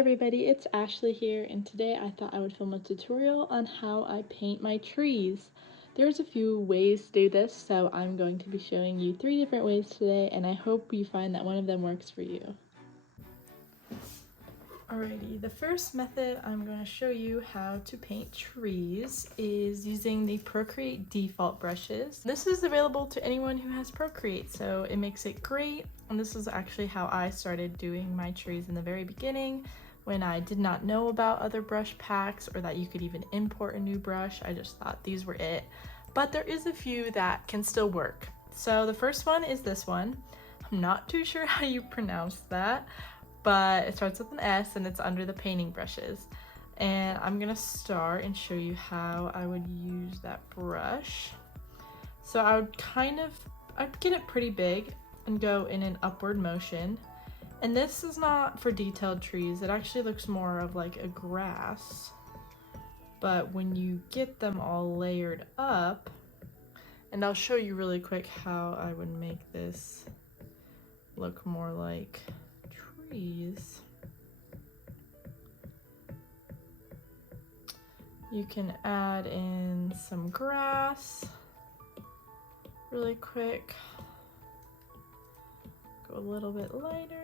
everybody, it's Ashley here, and today I thought I would film a tutorial on how I paint my trees. There's a few ways to do this, so I'm going to be showing you 3 different ways today, and I hope you find that one of them works for you. Alrighty, the first method I'm going to show you how to paint trees is using the Procreate default brushes. This is available to anyone who has Procreate, so it makes it great. And this is actually how I started doing my trees in the very beginning, when I did not know about other brush packs or that you could even import a new brush. I just thought these were it. But there is a few that can still work. So the first one is this one. I'm not too sure how you pronounce that, but it starts with an S and it's under the painting brushes. And I'm gonna start and show you how I would use that brush. So I'd get it pretty big and go in an upward motion. And this is not for detailed trees. It actually looks more of like a grass. But when you get them all layered up, and I'll show you really quick how I would make this look more like trees. You can add in some grass really quick. Go a little bit lighter.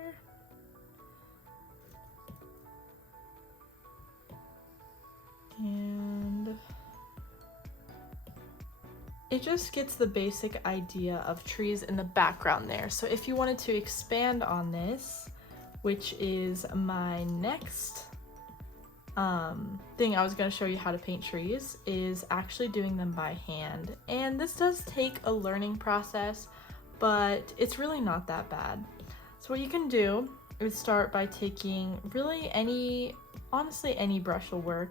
And it just gets the basic idea of trees in the background there. So if you wanted to expand on this, which is my next thing I was going to show you how to paint trees, is actually doing them by hand. And this does take a learning process, but it's really not that bad. So what you can do is start by taking really honestly any brush will work.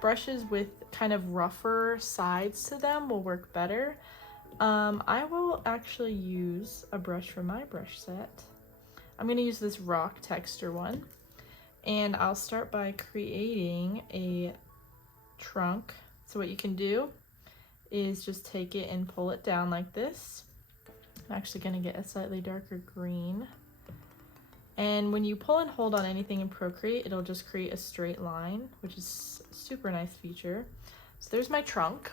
Brushes with kind of rougher sides to them will work better. I will actually use a brush from my brush set. I'm going to use this rock texture one, and I'll start by creating a trunk. So what you can do is just take it and pull it down like this. I'm actually going to get a slightly darker green. And when you pull and hold on anything in Procreate, it'll just create a straight line, which is a super nice feature. So there's my trunk,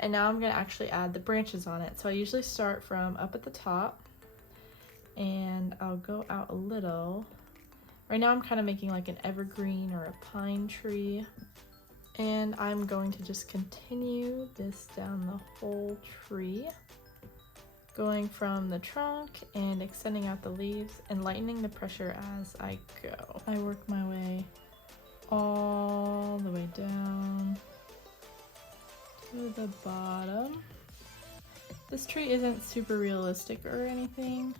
and now I'm going to actually add the branches on it. So I usually start from up at the top, and I'll go out a little. Right now I'm kind of making like an evergreen or a pine tree, and I'm going to just continue this down the whole tree, going from the trunk and extending out the leaves and lightening the pressure as I go. I work my way all the way down to the bottom. This tree isn't super realistic or anything,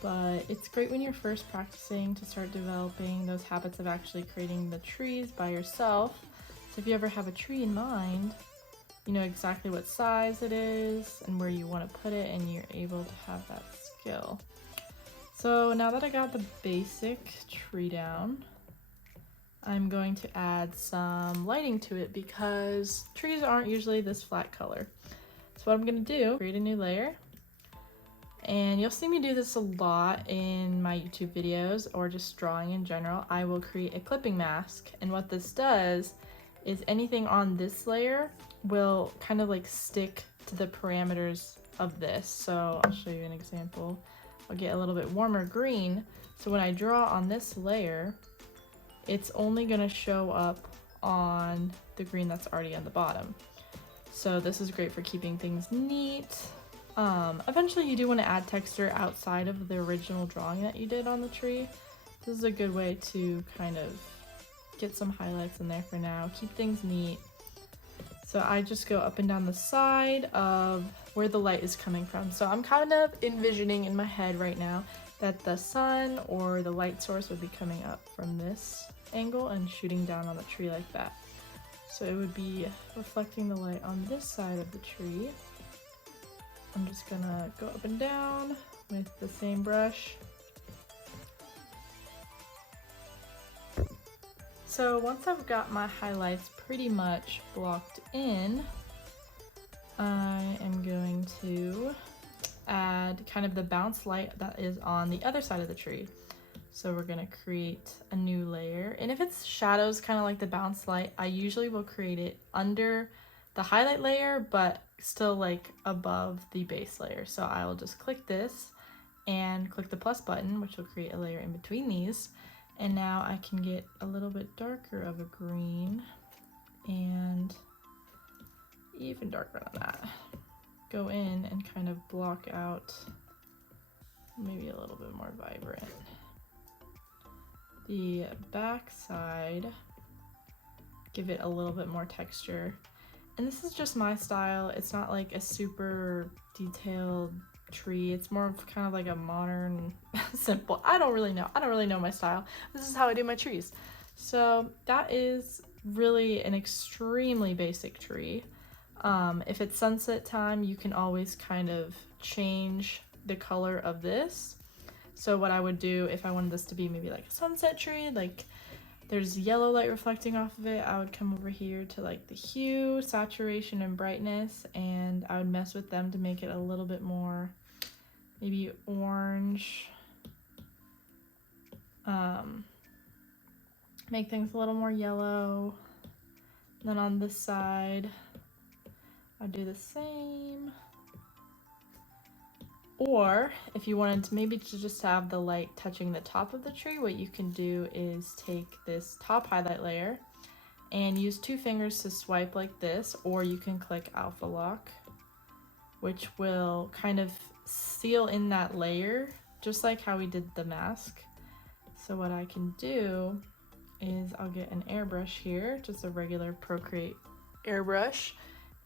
but it's great when you're first practicing to start developing those habits of actually creating the trees by yourself. So if you ever have a tree in mind, you know exactly what size it is and where you want to put it, and you're able to have that skill. So now that I got the basic tree down, I'm going to add some lighting to it because trees aren't usually this flat color. So what I'm going to do, create a new layer, and you'll see me do this a lot in my YouTube videos or just drawing in general. I will create a clipping mask, and what this does is anything on this layer will kind of like stick to the parameters of this. So I'll show you an example. I'll get a little bit warmer green. So when I draw on this layer, it's only gonna show up on the green that's already on the bottom. So this is great for keeping things neat. Eventually you do want to add texture outside of the original drawing that you did on the tree. This is a good way to kind of get some highlights in there for now, keep things neat. So I just go up and down the side of where the light is coming from. So I'm kind of envisioning in my head right now that the sun or the light source would be coming up from this angle and shooting down on the tree like that. So it would be reflecting the light on this side of the tree. I'm just gonna go up and down with the same brush. So once I've got my highlights pretty much blocked in, I am going to add kind of the bounce light that is on the other side of the tree. So we're gonna create a new layer. And if it's shadows, kind of like the bounce light, I usually will create it under the highlight layer, but still like above the base layer. So I will just click this and click the plus button, which will create a layer in between these. And now I can get a little bit darker of a green and even darker than that. Go in and kind of block out maybe a little bit more vibrant. The back side, give it a little bit more texture. And this is just my style. It's not like a super detailed tree. It's more of kind of like a modern, simple. I don't really know my style. This is how I do my trees. So that is really an extremely basic tree. If it's sunset time, you can always kind of change the color of this. So what I would do if I wanted this to be maybe like a sunset tree, like there's yellow light reflecting off of it, I would come over here to like the hue, saturation, and brightness, and I would mess with them to make it a little bit more maybe orange. Make things a little more yellow. And then on this side, I'll do the same. Or if you wanted to maybe to just have the light touching the top of the tree, what you can do is take this top highlight layer and use 2 fingers to swipe like this, or you can click alpha lock, which will kind of seal in that layer, just like how we did the mask. So what I can do is I'll get an airbrush here, just a regular Procreate airbrush,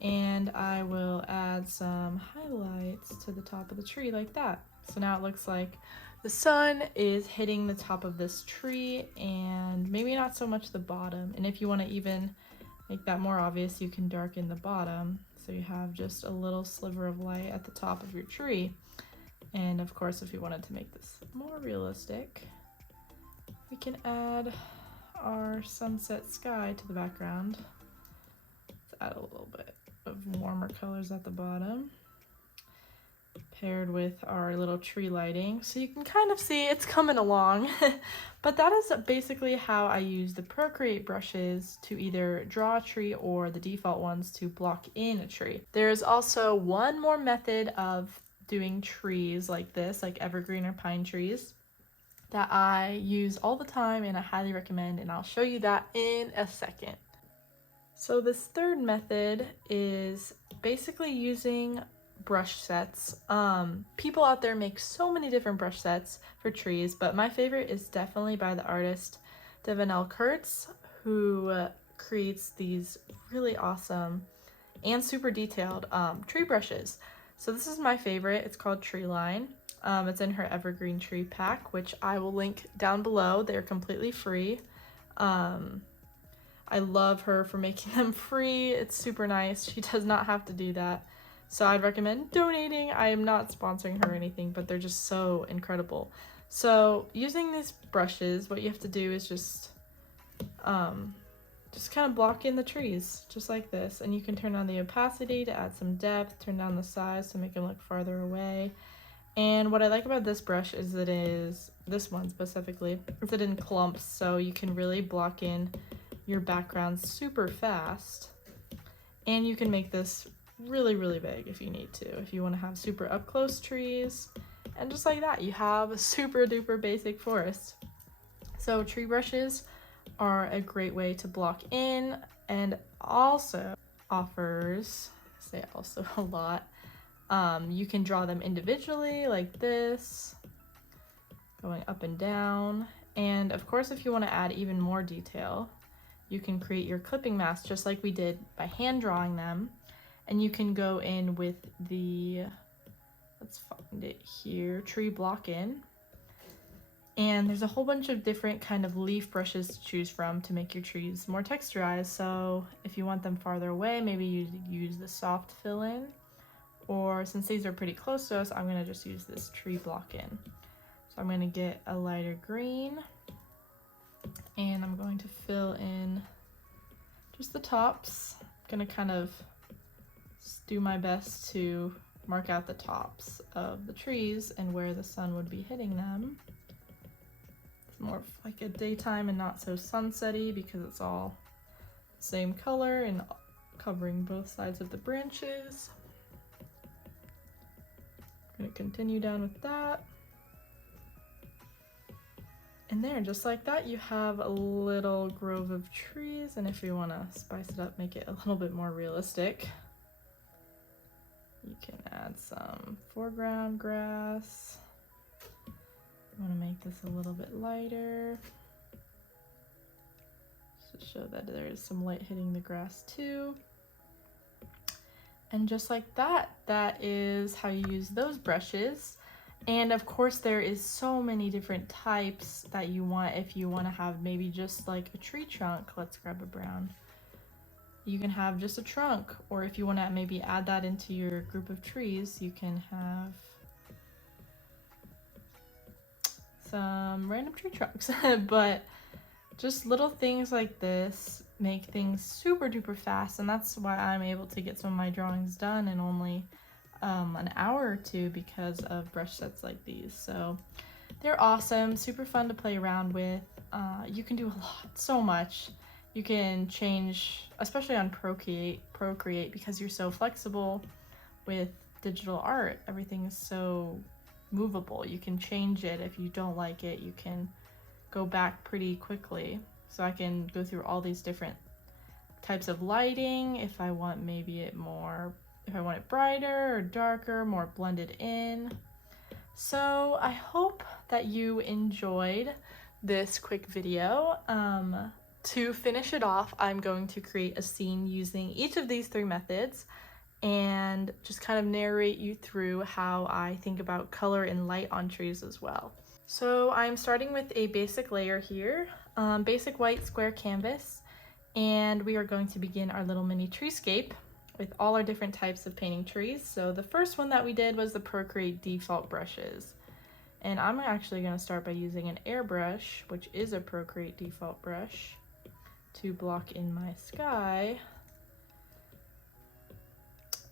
and I will add some highlights to the top of the tree like that. So now it looks like the sun is hitting the top of this tree and maybe not so much the bottom. And if you want to even make that more obvious, you can darken the bottom so you have just a little sliver of light at the top of your tree. And of course, if you wanted to make this more realistic, we can add our sunset sky to the background. Let's add a little bit of warmer colors at the bottom, paired with our little tree lighting. So you can kind of see it's coming along. But that is basically how I use the Procreate brushes to either draw a tree or the default ones to block in a tree. There's also one more method of doing trees like this, like evergreen or pine trees, that I use all the time and I highly recommend, and I'll show you that in a second. So this third method is basically using brush sets. People out there make so many different brush sets for trees, but my favorite is definitely by the artist Devin Kurtz, who creates these really awesome and super detailed tree brushes. So this is my favorite. It's called Tree Line. It's in her evergreen tree pack, which I will link down below. They're completely free. I love her for making them free. It's super nice. She does not have to do that. So I'd recommend donating. I am not sponsoring her or anything, but they're just so incredible. So using these brushes, what you have to do is just kind of block in the trees, just like this. And you can turn on the opacity to add some depth, turn down the size to make them look farther away. And what I like about this brush is that it is, this one specifically, is it in clumps, so you can really block in your background super fast. And you can make this really, really big if you need to, if you want to have super up close trees. And just like that, you have a super duper basic forest. So tree brushes are a great way to block in, and also offers, I say also a lot, you can draw them individually like this, going up and down. And of course, if you want to add even more detail, you can create your clipping mask just like we did by hand drawing them. And you can go in with the, let's find it here, tree block in. And there's a whole bunch of different kind of leaf brushes to choose from to make your trees more texturized. So if you want them farther away, maybe you use the soft fill in. Or since these are pretty close to us, I'm going to just use this tree block in. So I'm going to get a lighter green, and I'm going to fill in just the tops. I'm going to kind of do my best to mark out the tops of the trees and where the sun would be hitting them. more of like a daytime and not so sunsetty because it's all the same color and covering both sides of the branches. I'm gonna continue down with that. And there, just like that, you have a little grove of trees, and if you want to spice it up, make it a little bit more realistic, you can add some foreground grass. I want to make this a little bit lighter, just to show that there is some light hitting the grass too. And just like that, that is how you use those brushes. And of course there is so many different types that you want. If you want to have maybe just like a tree trunk, let's grab a brown. You can have just a trunk, or if you want to maybe add that into your group of trees, you can have some random tree trunks. But just little things like this make things super duper fast, and that's why I'm able to get some of my drawings done in only an hour or two because of brush sets like these. So they're awesome, super fun to play around with. You can do a lot, so much. You can change, especially on Procreate, because you're so flexible with digital art. Everything is so movable. You can change it. If you don't like it, you can go back pretty quickly. So I can go through all these different types of lighting if I want maybe it more, if I want it brighter or darker, more blended in. So I hope that you enjoyed this quick video. To finish it off, I'm going to create a scene using each of these 3 methods and just kind of narrate you through how I think about color and light on trees as well. So I'm starting with a basic layer here, basic white square canvas, and we are going to begin our little mini treescape with all our different types of painting trees. So the first one that we did was the Procreate default brushes. And I'm actually going to start by using an airbrush, which is a Procreate default brush, to block in my sky.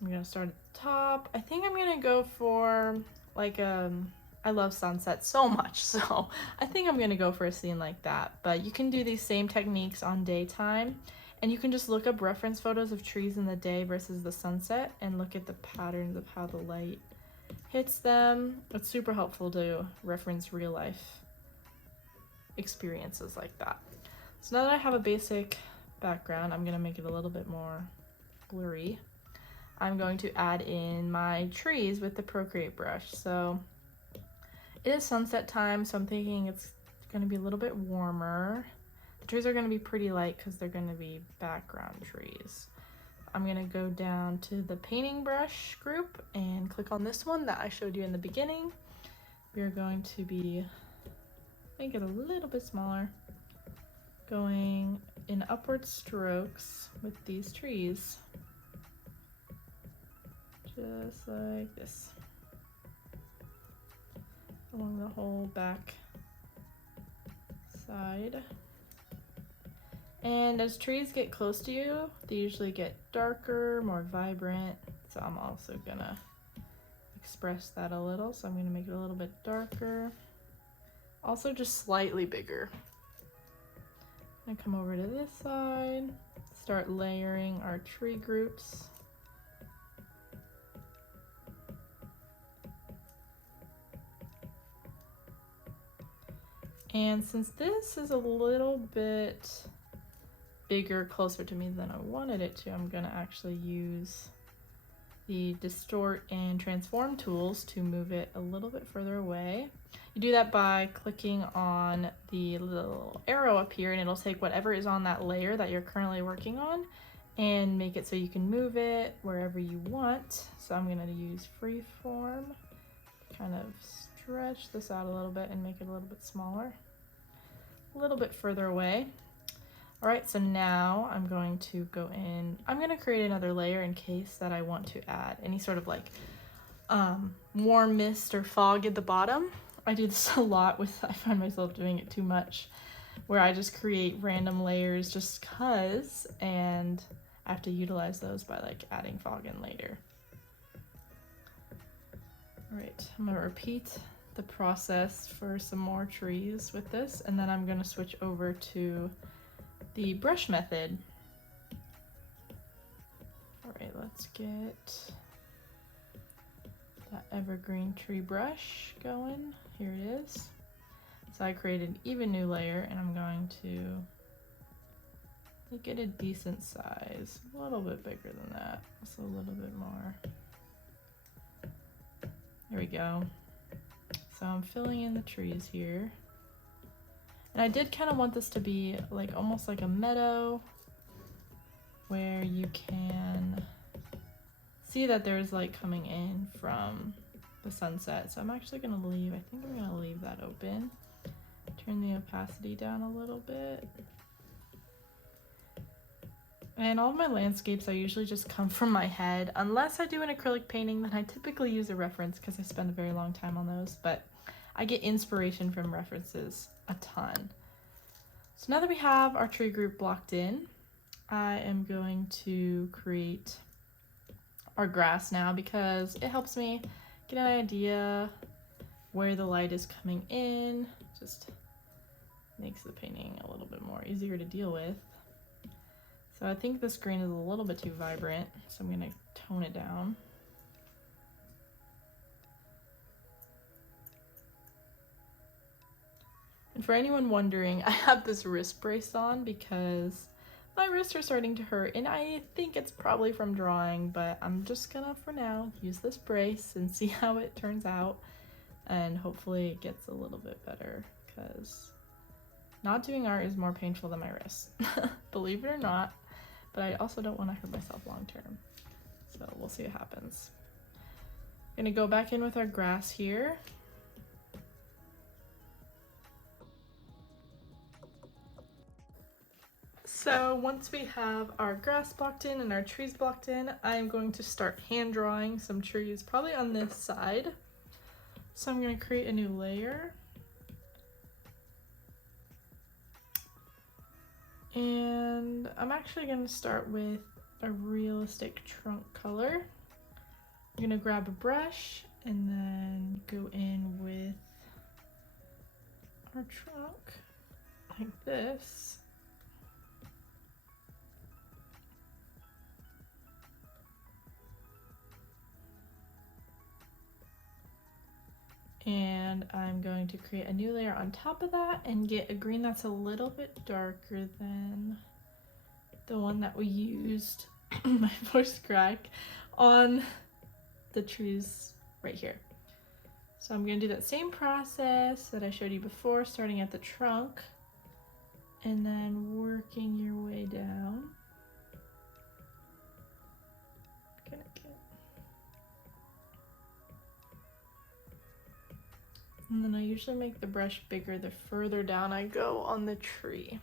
I'm going to start at the top. I think I'm going to go for like I love sunset so much, so I think I'm going to go for a scene like that. But you can do these same techniques on daytime. And you can just look up reference photos of trees in the day versus the sunset and look at the patterns of how the light hits them. It's super helpful to reference real life experiences like that. So now that I have a basic background, I'm gonna make it a little bit more blurry. I'm going to add in my trees with the Procreate brush. So it is sunset time, so I'm thinking it's gonna be a little bit warmer. The trees are going to be pretty light because they're going to be background trees. I'm going to go down to the painting brush group and click on this one that I showed you in the beginning. We're going to be, make it a little bit smaller, going in upward strokes with these trees. Just like this. Along the whole back side. And as trees get close to you, they usually get darker, more vibrant. So I'm also gonna express that a little. So I'm gonna make it a little bit darker. Also just slightly bigger. I'm gonna come over to this side, start layering our tree groups. And since this is a little bit bigger, closer to me than I wanted it to, I'm gonna actually use the distort and transform tools to move it a little bit further away. You do that by clicking on the little arrow up here, and it'll take whatever is on that layer that you're currently working on and make it so you can move it wherever you want. So I'm gonna use freeform, kind of stretch this out a little bit and make it a little bit smaller, a little bit further away. All right, so now I'm going to go in, I'm gonna create another layer in case that I want to add any sort of like warm mist or fog at the bottom. I do this a lot I find myself doing it too much, where I just create random layers just cause, and I have to utilize those by like adding fog in later. All right, I'm gonna repeat the process for some more trees with this, and then I'm gonna switch over to the brush method. All right, let's get that evergreen tree brush going. Here it is. So I created an even new layer, and I'm going to make it a decent size, a little bit bigger than that, just a little bit more. There we go. So I'm filling in the trees here. And I did kind of want this to be like almost like a meadow where you can see that there's light coming in from the sunset. So I'm actually gonna leave, I think I'm gonna leave that open. Turn the opacity down a little bit. And all of my landscapes, I usually just come from my head. Unless I do an acrylic painting, then I typically use a reference because I spend a very long time on those. But I get inspiration from references a ton. So now that we have our tree group blocked in, I am going to create our grass now because it helps me get an idea where the light is coming in. Just makes the painting a little bit more easier to deal with. So I think this green is a little bit too vibrant, so I'm gonna tone it down. And for anyone wondering, I have this wrist brace on because my wrists are starting to hurt, and I think it's probably from drawing, but I'm just gonna, for now, use this brace and see how it turns out, and hopefully it gets a little bit better, because not doing art is more painful than my wrists, believe it or not, but I also don't want to hurt myself long term, so we'll see what happens. Gonna go back in with our grass here. So once we have our grass blocked in and our trees blocked in, I am going to start hand drawing some trees, probably on this side. So I'm going to create a new layer. And I'm actually going to start with a realistic trunk color. I'm going to grab a brush and then go in with our trunk like this. And I'm going to create a new layer on top of that and get a green that's a little bit darker than the one that we used, my voice crack, on the trees right here. So I'm going to do that same process that I showed you before, starting at the trunk and then working your way down. And then I usually make the brush bigger the further down I go on the tree.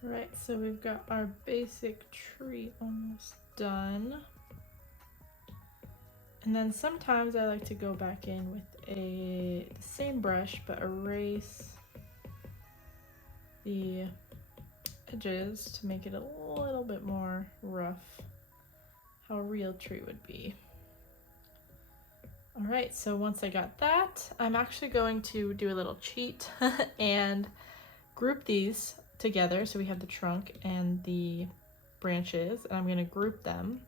Right, so we've got our basic tree almost done. And then sometimes I like to go back in with the same brush but erase the edges to make it a little bit more rough, how a real tree would be. All right, so once I got that, I'm actually going to do a little cheat and group these together. So we have the trunk and the branches, and I'm going to group them.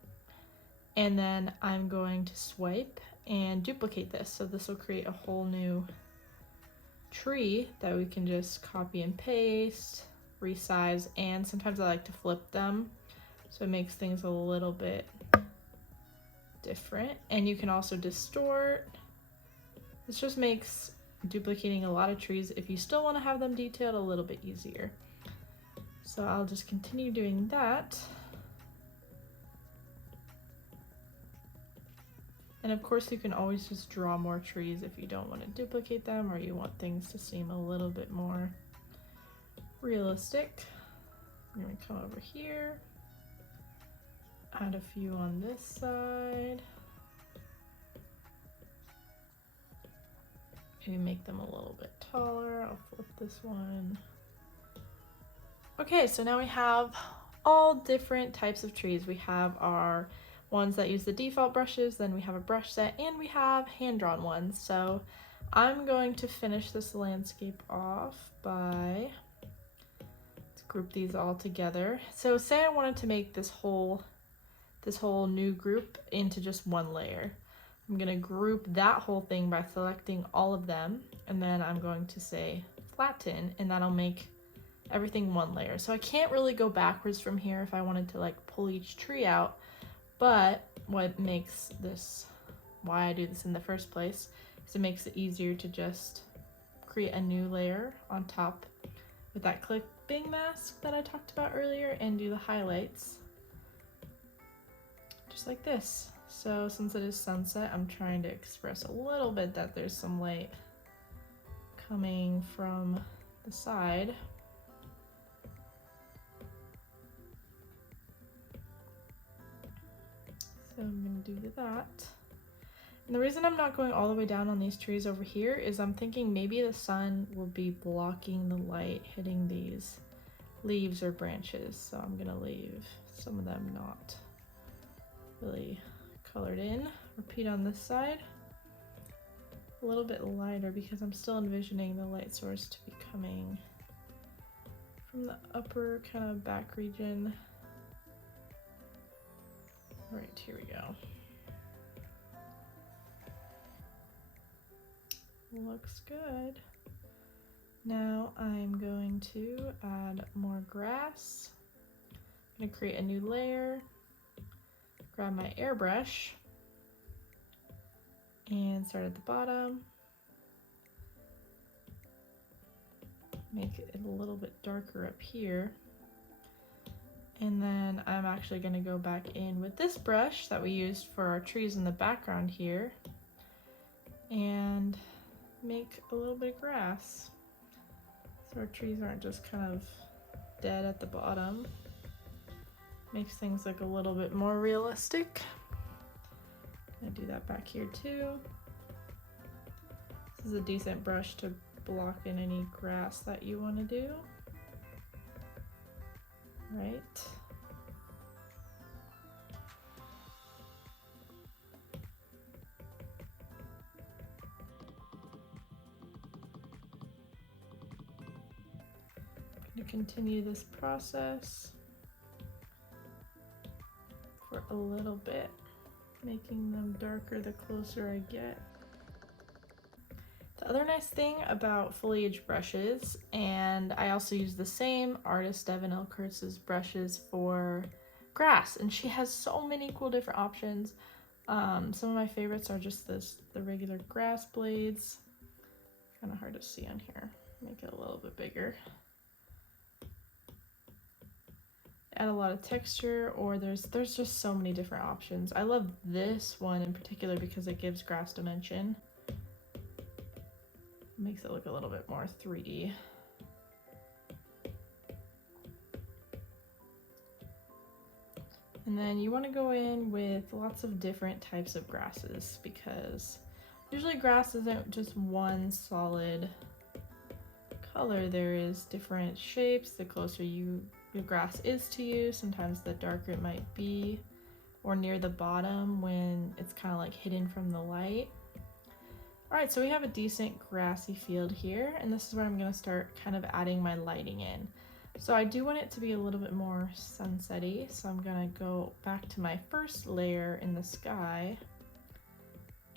And then I'm going to swipe and duplicate this. So this will create a whole new tree that we can just copy and paste, resize, and sometimes I like to flip them so it makes things a little bit different. And you can also distort. This just makes duplicating a lot of trees, if you still want to have them detailed, a little bit easier. So I'll just continue doing that. And of course you can always just draw more trees if you don't want to duplicate them or you want things to seem a little bit more realistic. I'm going to come over here, add a few on this side, maybe make them a little bit taller. I'll flip this one. Okay, so now we have all different types of trees. We have our ones that use the default brushes, then we have a brush set, and we have hand-drawn ones. So I'm going to finish this landscape off by, let's group these all together. So say I wanted to make this whole new group into just one layer. I'm gonna group that whole thing by selecting all of them, and then I'm going to say flatten, and that'll make everything one layer. So I can't really go backwards from here if I wanted to like pull each tree out, but what makes this, why I do this in the first place, is it makes it easier to just create a new layer on top with that clipping mask that I talked about earlier and do the highlights just like this. So since it is sunset, I'm trying to express a little bit that there's some light coming from the side. So I'm gonna do that. And the reason I'm not going all the way down on these trees over here is I'm thinking maybe the sun will be blocking the light hitting these leaves or branches. So I'm gonna leave some of them not really colored in. Repeat on this side. A little bit lighter because I'm still envisioning the light source to be coming from the upper kind of back region. All right, here we go. Looks good. Now I'm going to add more grass. I'm gonna create a new layer. Grab my airbrush and start at the bottom. Make it a little bit darker up here. And then I'm actually going to go back in with this brush that we used for our trees in the background here and make a little bit of grass so our trees aren't just kind of dead at the bottom. Makes things look a little bit more realistic. I'm gonna do that back here too. This is a decent brush to block in any grass that you want to do. Right. I'm going to continue this process for a little bit, making them darker the closer I get. The other nice thing about foliage brushes, and I also use the same artist Devin Elle Kurtz's brushes for grass, and she has so many cool different options. Some of my favorites are just the regular grass blades. Kind of hard to see on here. Make it a little bit bigger. Add a lot of texture, or there's just so many different options. I love this one in particular because it gives grass dimension. Makes it look a little bit more 3D. And then you want to go in with lots of different types of grasses, because usually grass isn't just one solid color. There is different shapes the closer your grass is to you. Sometimes the darker it might be, or near the bottom when it's kind of like hidden from the light. All right, so we have a decent grassy field here, and this is where I'm going to start kind of adding my lighting in. So I do want it to be a little bit more sunset-y, so I'm going to go back to my first layer in the sky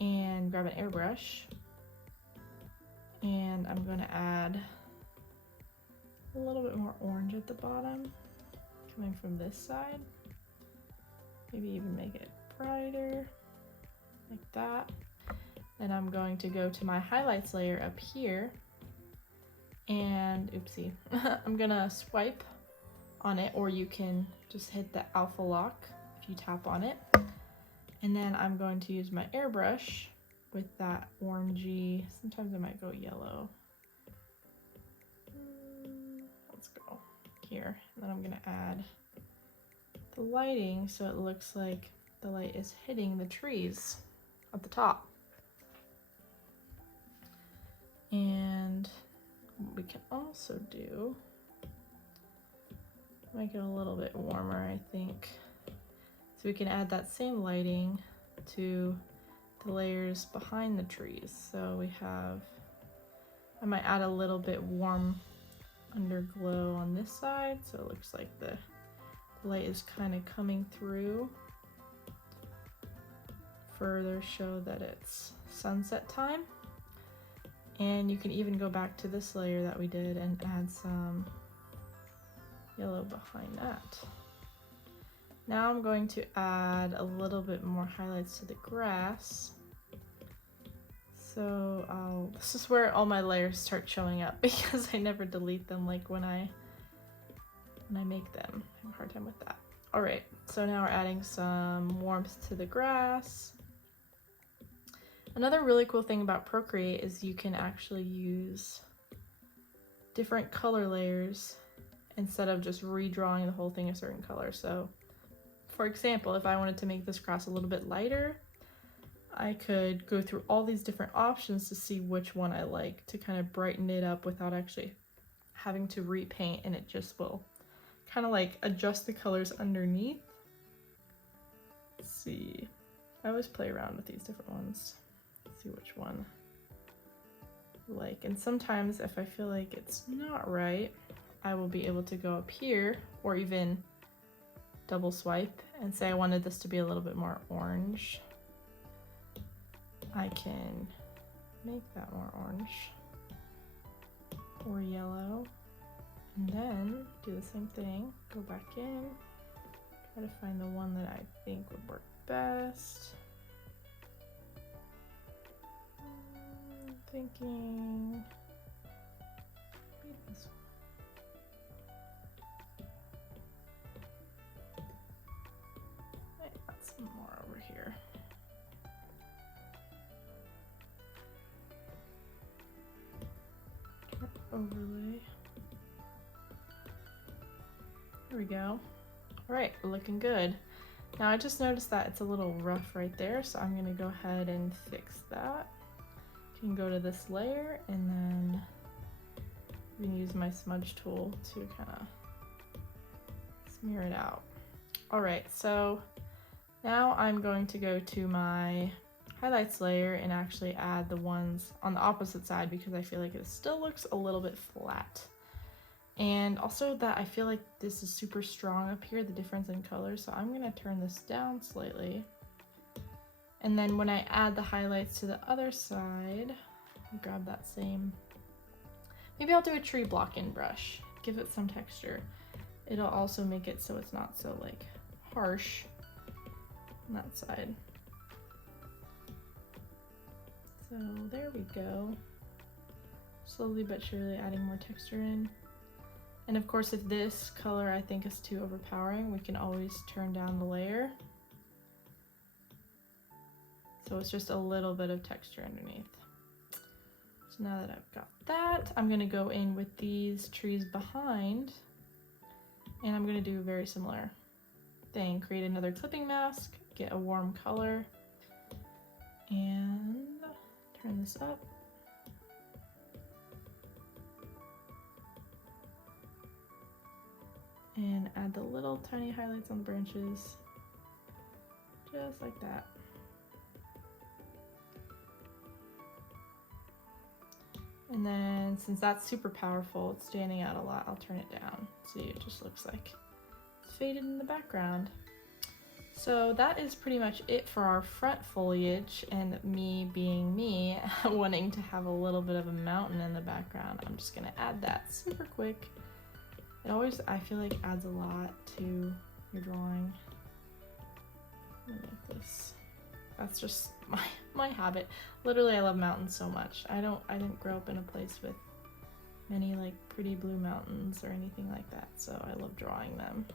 and grab an airbrush, and I'm going to add a little bit more orange at the bottom coming from this side. Maybe even make it brighter like that. Then I'm going to go to my highlights layer up here, and oopsie, I'm gonna swipe on it, or you can just hit the alpha lock if you tap on it. And then I'm going to use my airbrush with that orangey, sometimes I might go yellow. Let's go here. And then I'm gonna add the lighting so it looks like the light is hitting the trees at the top. And what we can also do, I'm make it a little bit warmer, I think. So we can add that same lighting to the layers behind the trees. So we have, I might add a little bit warm underglow on this side, so it looks like the light is kind of coming through. Further show that it's sunset time. And you can even go back to this layer that we did and add some yellow behind that. Now I'm going to add a little bit more highlights to the grass. So this is where all my layers start showing up because I never delete them like when I make them. I have a hard time with that. All right, so now we're adding some warmth to the grass. Another really cool thing about Procreate is you can actually use different color layers instead of just redrawing the whole thing a certain color. So for example, if I wanted to make this grass a little bit lighter, I could go through all these different options to see which one I like to kind of brighten it up without actually having to repaint, and it just will kind of like adjust the colors underneath. Let's see. I always play around with these different ones. Let's see which one I like. And sometimes if I feel like it's not right, I will be able to go up here or even double swipe and say I wanted this to be a little bit more orange. I can make that more orange or yellow, and then do the same thing, go back in, try to find the one that I think would work best. I'm thinking maybe this one. Add some more over here. Overlay. There we go. All right, we're looking good. Now I just noticed that it's a little rough right there, so I'm gonna go ahead and fix that. You can go to this layer and then you can use my smudge tool to kind of smear it out. All right, so now I'm going to go to my highlights layer and actually add the ones on the opposite side because I feel like it still looks a little bit flat. And also that I feel like this is super strong up here, the difference in color, so I'm gonna turn this down slightly. And then when I add the highlights to the other side, I'll grab that same, maybe I'll do a tree block-in brush, give it some texture. It'll also make it so it's not so like harsh on that side. So there we go. Slowly but surely adding more texture in. And of course, if this color I think is too overpowering, we can always turn down the layer. So it's just a little bit of texture underneath. So now that I've got that, I'm gonna go in with these trees behind, and I'm gonna do a very similar thing. Create another clipping mask, get a warm color, and turn this up. And add the little tiny highlights on the branches, just like that. And then since that's super powerful, it's standing out a lot, I'll turn it down. See, it just looks like it's faded in the background. So that is pretty much it for our front foliage, and me being me, wanting to have a little bit of a mountain in the background, I'm just gonna add that super quick. It always, I feel like, adds a lot to your drawing. Like this. That's just my habit. Literally, I love mountains so much. I didn't grow up in a place with many like pretty blue mountains or anything like that, so I love drawing them.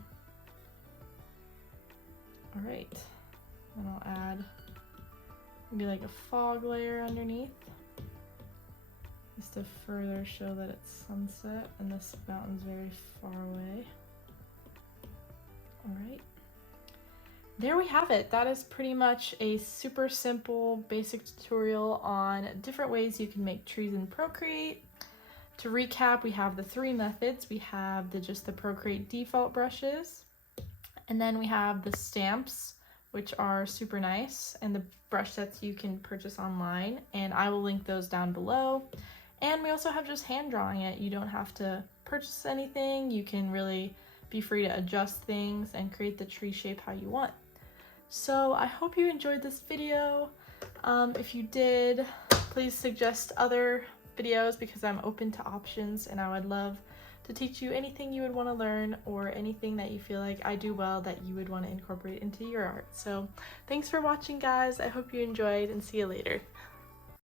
All right, and I'll add maybe like a fog layer underneath, just to further show that it's sunset and this mountain's very far away. All right, there we have it. That is pretty much a super simple basic tutorial on different ways you can make trees in Procreate. To recap, we have the 3 methods. We have just the Procreate default brushes, and then we have the stamps, which are super nice, and the brush sets you can purchase online, and I will link those down below. And we also have just hand drawing it. You don't have to purchase anything. You can really be free to adjust things and create the tree shape how you want. So I hope you enjoyed this video. If you did, please suggest other videos because I'm open to options, and I would love to teach you anything you would want to learn or anything that you feel like I do well that you would want to incorporate into your art. So thanks for watching, guys. I hope you enjoyed, and see you later.